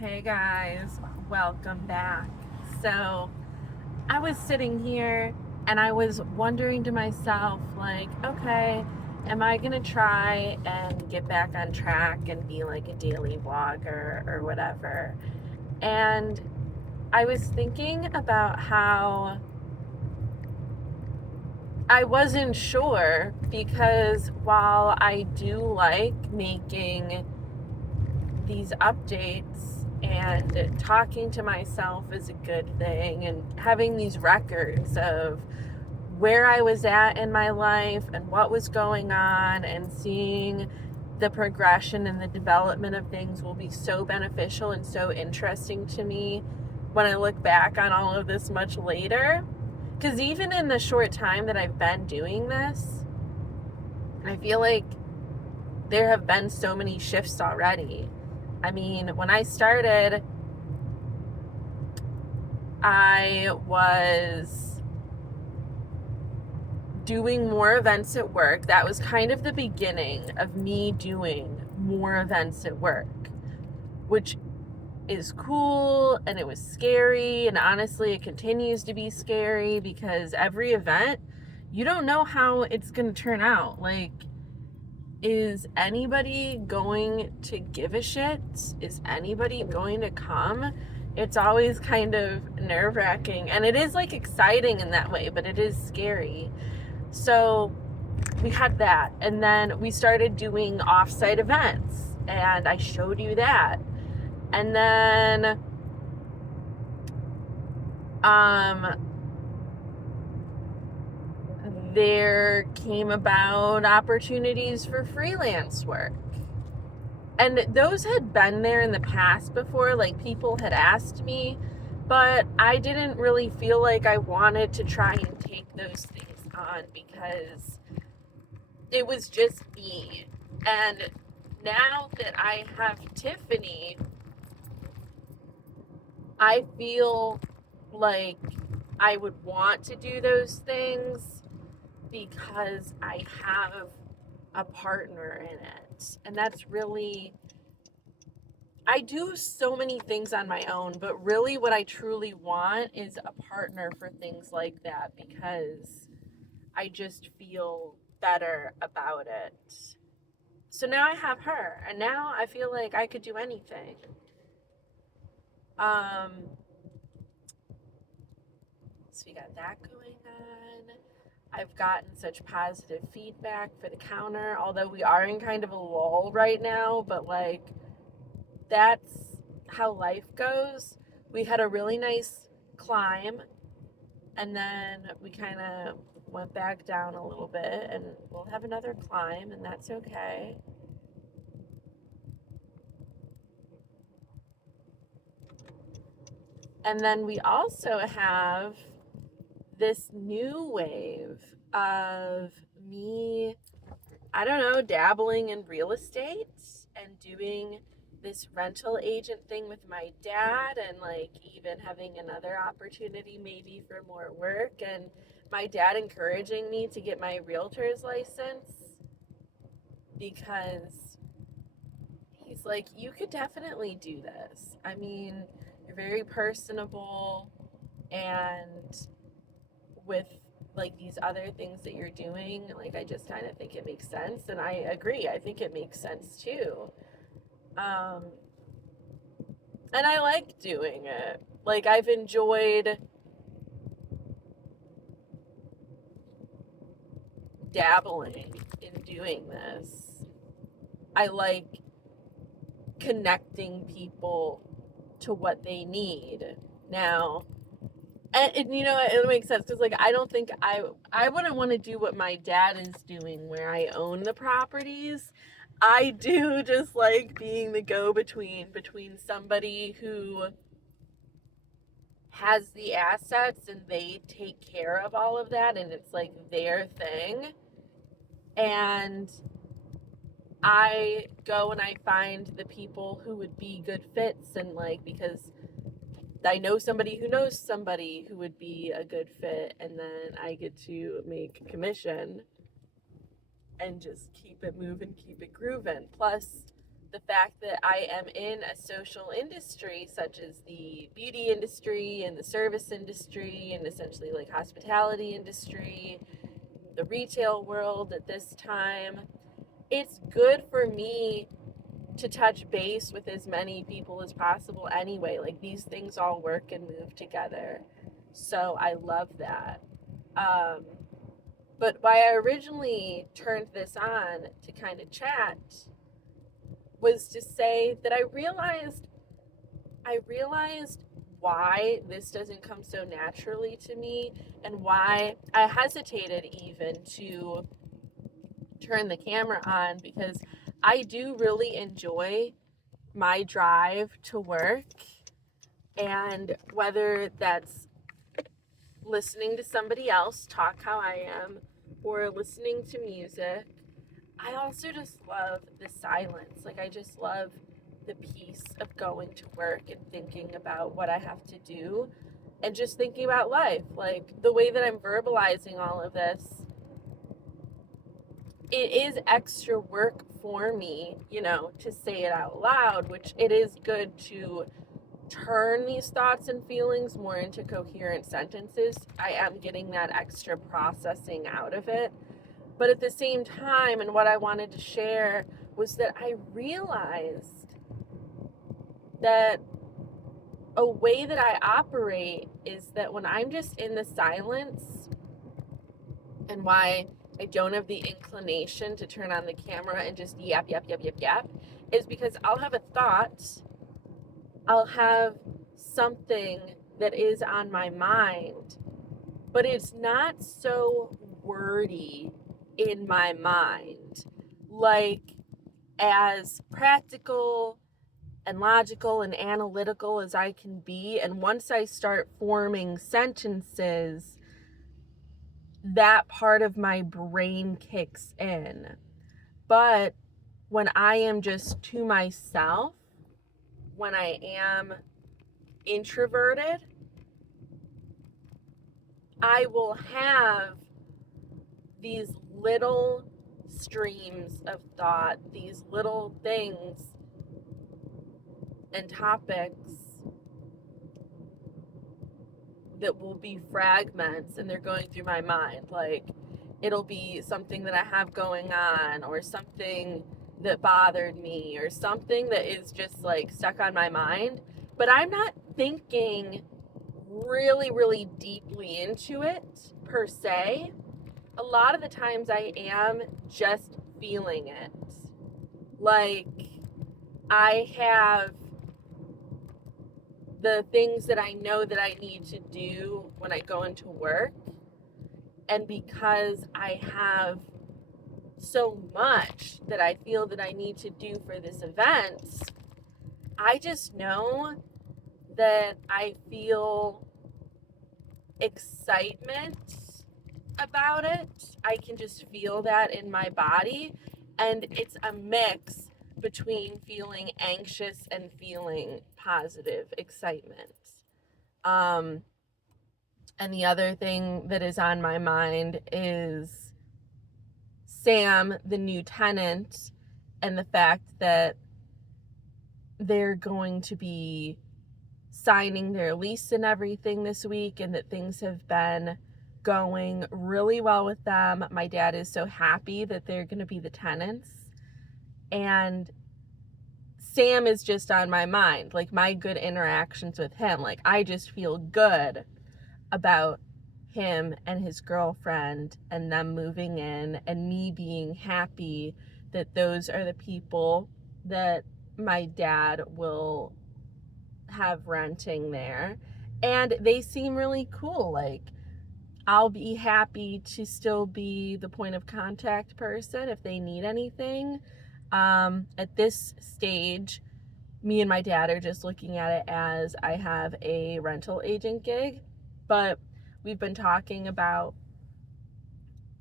Hey guys, welcome back. So, I was sitting here and I was wondering to myself, like, okay, am I gonna try and get back on track and be like a daily vlogger or whatever? And I was thinking about how I wasn't sure because while I do like making these updates and talking to myself is a good thing, and having these records of where I was at in my life and what was going on and seeing the progression and the development of things will be so beneficial and so interesting to me when I look back on all of this much later. Because even in the short time that I've been doing this, I feel like there have been so many shifts already. I mean, when I started, I was doing more events at work. That was kind of the beginning of me doing more events at work, which is cool, and it was scary, and honestly it continues to be scary because every event you don't know how it's going to turn out. Like, is anybody going to give a shit? Is anybody going to come? It's always kind of nerve-wracking, and it is like exciting in that way, but it is scary. So we had that, and then we started doing off-site events, and I showed you that. And then there came about opportunities for freelance work. And those had been there in the past before, like people had asked me, but I didn't really feel like I wanted to try and take those things on because it was just me. And now that I have Tiffany, I feel like I would want to do those things because I have a partner in it. And that's really, I do so many things on my own, but really what I truly want is a partner for things like that because I just feel better about it. So now I have her, and now I feel like I could do anything. Um, so we got that going on. I've gotten such positive feedback for the counter, although we are in kind of a lull right now, but like that's how life goes. We had a really nice climb, and then we kind of went back down a little bit, and we'll have another climb, and that's okay. And then we also have this new wave of me, I don't know, dabbling in real estate and doing this rental agent thing with my dad, and like even having another opportunity maybe for more work, and my dad encouraging me to get my realtor's license because he's like, you could definitely do this. I mean, you're very personable, and with like these other things that you're doing, like I just kind of think it makes sense, and I agree. I think it makes sense too. Um, and I like doing it. Like I've enjoyed dabbling in doing this. I like connecting people to what they need. Now, and you know, it makes sense because like I don't think I wouldn't want to do what my dad is doing where I own the properties. I do just like being the go-between somebody who has the assets and they take care of all of that, and it's like their thing, and I go and I find the people who would be good fits, and like because I know somebody who knows somebody who would be a good fit, and then I get to make commission and just keep it moving, keep it grooving. Plus, the fact that I am in a social industry such as the beauty industry and the service industry and essentially like hospitality industry, the retail world at this time, it's good for me to touch base with as many people as possible anyway. Like these things all work and move together. So I love that. Um, but why I originally turned this on to kind of chat was to say that I realized why this doesn't come so naturally to me and why I hesitated even to turn the camera on, because I do really enjoy my drive to work, and whether that's listening to somebody else talk how I am or listening to music, I also just love the silence. Like, I just love the peace of going to work and thinking about what I have to do and just thinking about life. Like, the way that I'm verbalizing all of this, it is extra work for me, to say it out loud, which it is good to turn these thoughts and feelings more into coherent sentences. I am getting that extra processing out of it. But at the same time, and what I wanted to share was that I realized that a way that I operate is that when I'm just in the silence, and why I don't have the inclination to turn on the camera and just yap, yap, yap, yap, yap, is because I'll have a thought, I'll have something that is on my mind, but it's not so wordy in my mind. Like, as practical and logical and analytical as I can be, and once I start forming sentences, that part of my brain kicks in. But when I am just to myself, when I am introverted, I will have these little streams of thought, these little things and topics that will be fragments, and they're going through my mind. Like, it'll be something that I have going on, or something that bothered me, or something that is just like stuck on my mind, but I'm not thinking really, really deeply into it per se. A lot of the times I am just feeling it. Like, I have the things that I know that I need to do when I go into work, and because I have so much that I feel that I need to do for this event, I just know that I feel excitement about it. I can just feel that in my body, and it's a mix between feeling anxious and feeling positive excitement. And the other thing that is on my mind is Sam, the new tenant, and the fact that they're going to be signing their lease and everything this week, and that things have been going really well with them. My dad is so happy that they're going to be the tenants, and Sam is just on my mind, like my good interactions with him. Like, I just feel good about him and his girlfriend and them moving in, and me being happy that those are the people that my dad will have renting there. And they seem really cool. Like, I'll be happy to still be the point of contact person if they need anything. At this stage, me and my dad are just looking at it as I have a rental agent gig, but we've been talking about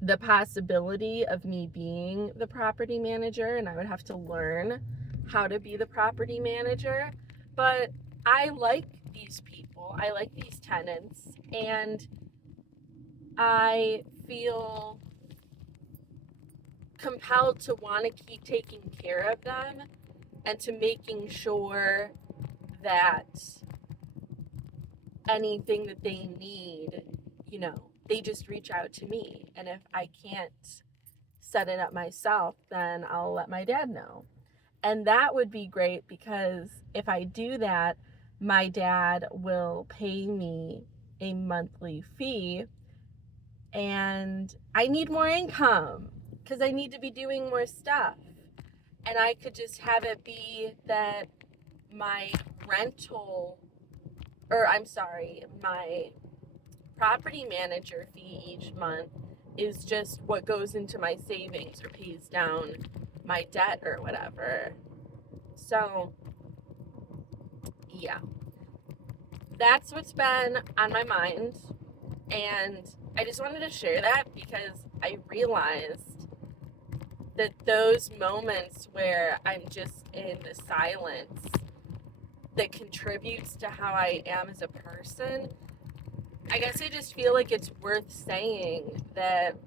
the possibility of me being the property manager, and I would have to learn how to be the property manager. But I like these people, I like these tenants, and I feel compelled to want to keep taking care of them and to making sure that anything that they need, they just reach out to me. And if I can't set it up myself, then I'll let my dad know. And that would be great, because if I do that, my dad will pay me a monthly fee, and I need more income because I need to be doing more stuff. And I could just have it be that my rental, or I'm sorry, my property manager fee each month is just what goes into my savings or pays down my debt or whatever. So, yeah, that's what's been on my mind. And I just wanted to share that because I realized that those moments where I'm just in the silence that contributes to how I am as a person, I guess I just feel like it's worth saying that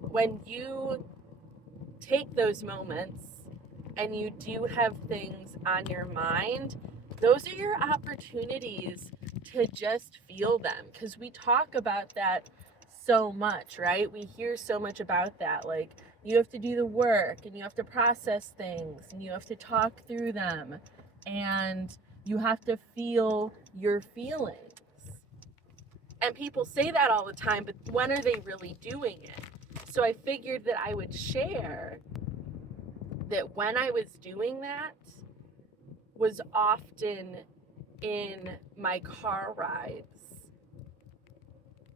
when you take those moments and you do have things on your mind, those are your opportunities to just feel them. Because we talk about that so much, right? We hear so much about that. Like, you have to do the work and you have to process things and you have to talk through them and you have to feel your feelings. And people say that all the time, but when are they really doing it? So I figured that I would share that when I was doing that was often in my car rides.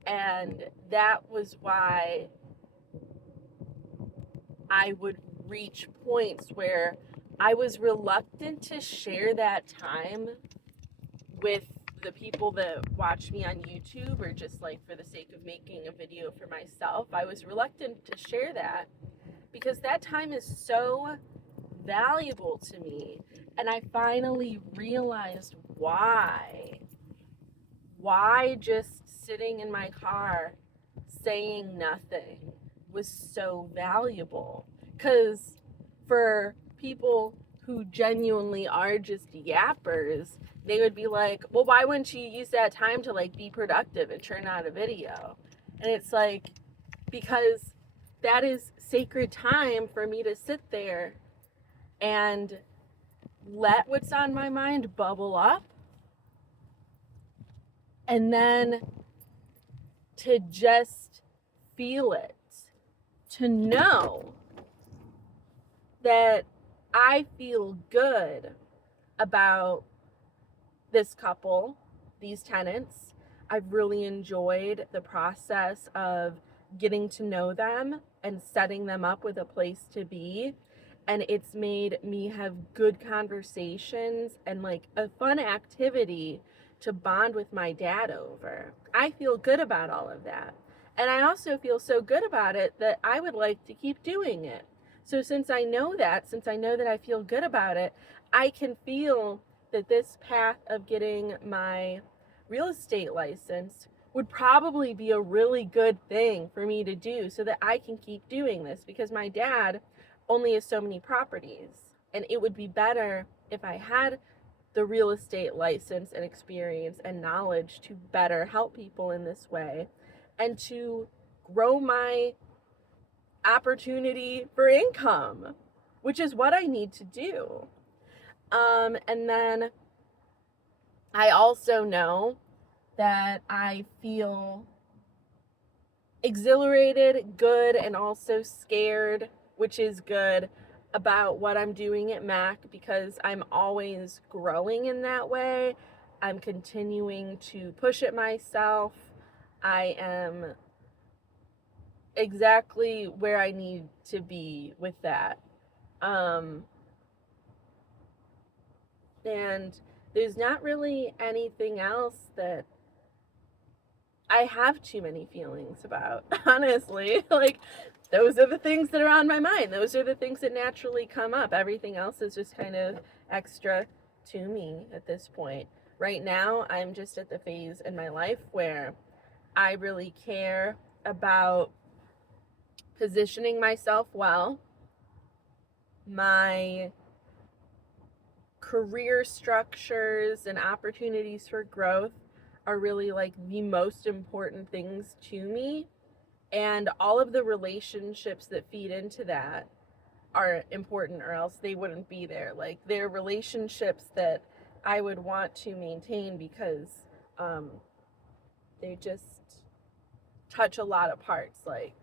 And that was why I would reach points where I was reluctant to share that time with the people that watch me on YouTube, or just like for the sake of making a video for myself. I was reluctant to share that because that time is so valuable to me. And I finally realized why just sitting in my car saying nothing was so valuable. Because for people who genuinely are just yappers, they would be like, well, why wouldn't you use that time to like be productive and churn out a video? And it's like, because that is sacred time for me to sit there and let what's on my mind bubble up, and then to just feel it, to know that I feel good about this couple, these tenants. I've really enjoyed the process of getting to know them and setting them up with a place to be. And it's made me have good conversations and like a fun activity to bond with my dad over. I feel good about all of that. And I also feel so good about it that I would like to keep doing it. So since I know that I feel good about it, I can feel that this path of getting my real estate license would probably be a really good thing for me to do so that I can keep doing this, because my dad only has so many properties, and it would be better if I had the real estate license and experience and knowledge to better help people in this way and to grow my opportunity for income, which is what I need to do. And then I also know that I feel exhilarated, good, and also scared, which is good, about what I'm doing at Mac, because I'm always growing in that way. I'm continuing to push it myself. I am exactly where I need to be with that. And there's not really anything else that I have too many feelings about, honestly. Like, those are the things that are on my mind. Those are the things that naturally come up. Everything else is just kind of extra to me at this point. Right now, I'm just at the phase in my life where I really care about positioning myself well my career structures and opportunities for growth are really like the most important things to me. And all of the relationships that feed into that are important, or else they wouldn't be there. Like, they're relationships that I would want to maintain because they just touch a lot of parts. Like,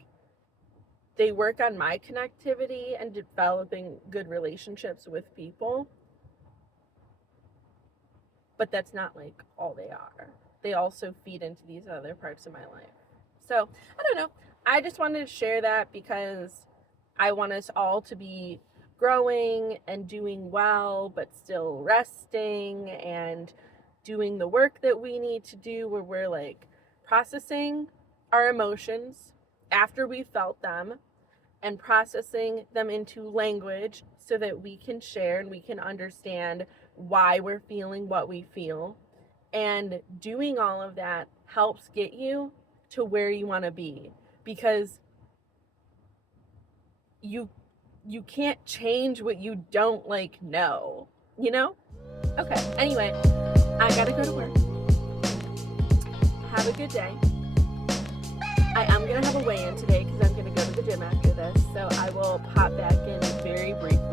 they work on my connectivity and developing good relationships with people, but that's not like all they are. They also feed into these other parts of my life. So I don't know. I just wanted to share that because I want us all to be growing and doing well, but still resting and doing the work that we need to do, where we're like processing our emotions after we felt them and processing them into language so that we can share and we can understand why we're feeling what we feel. And doing all of that helps get you to where you want to be, because you can't change what you don't like know, you know? Okay, anyway, I gotta go to work. Have a good day. I am gonna have a weigh-in today because I'm gonna go to the gym after this, so I will pop back in very briefly.